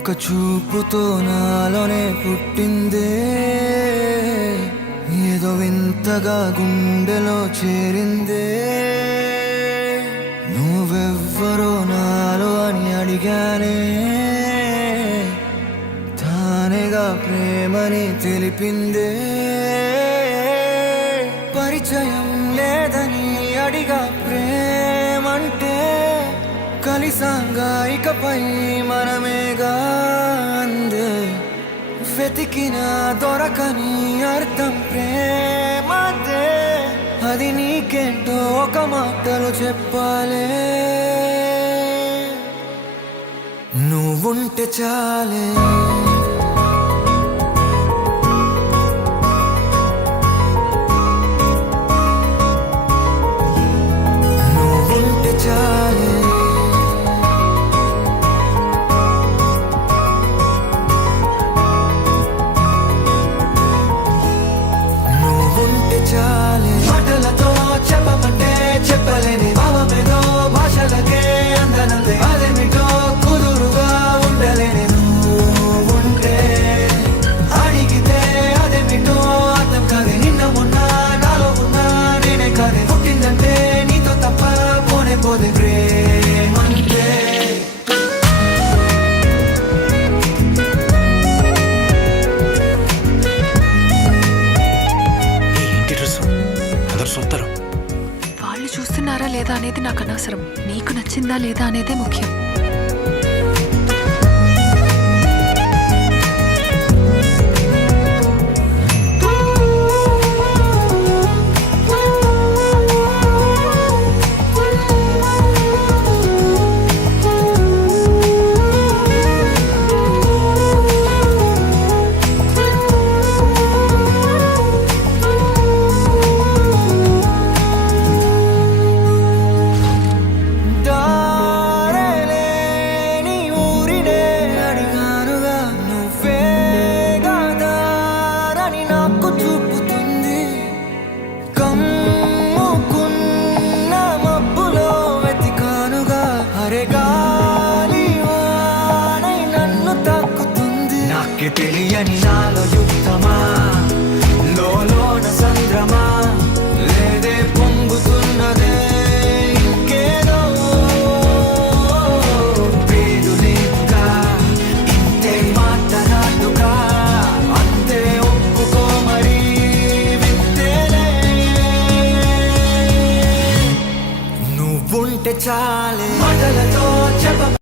ఒక చూపుతో నాలోనే పుట్టిందే, ఏదో వింతగా గుండెలో చేరిందే. నువ్వెవ్వరో నాలో అని అడిగానే, తానేగా ప్రేమని తెలిపిందే. పరిచయం లేదని అడిగా ప్రేమంటే, కలిసాంగా ఇకపై మనమేగా అందే. వెతికిన దొరకని అర్థం ప్రేమదే, అది నీకేంటో ఒక మాటలో చెప్పాలే. నువ్వుంటే చాలే, నువ్వుంటే చాలే, చాలే. మాటలతో చెప్పమంటే చెప్పలేని భావమేదో, భాషలకే అందనందే అదేమిటో కుదురుగా ఉండలేని. నువ్వుంటే అడిగితే అదేమిటో అర్థం కాదే. నిన్న మొన్న నాలో ఉన్నా నేనే కాదే. పుట్టిందంటే నీతో తప్ప పోనే పోదే ప్రేమంటే. వాళ్ళు చూస్తున్నారా లేదా అనేది నాకు అనవసరం, నీకు నచ్చిందా లేదా అనేదే ముఖ్యం. తెలియని నాలో యుద్ధమా, లోన సంద్రమా, లేదే పొంగుతున్నదే ఇంకేదో. పేరు లేదుగా ఇంతే మాట్లాడుగా, అంతే ఒప్పుకో మరి వింతేలే. నువ్వుంటే చాలే, మాటలతో చెప్ప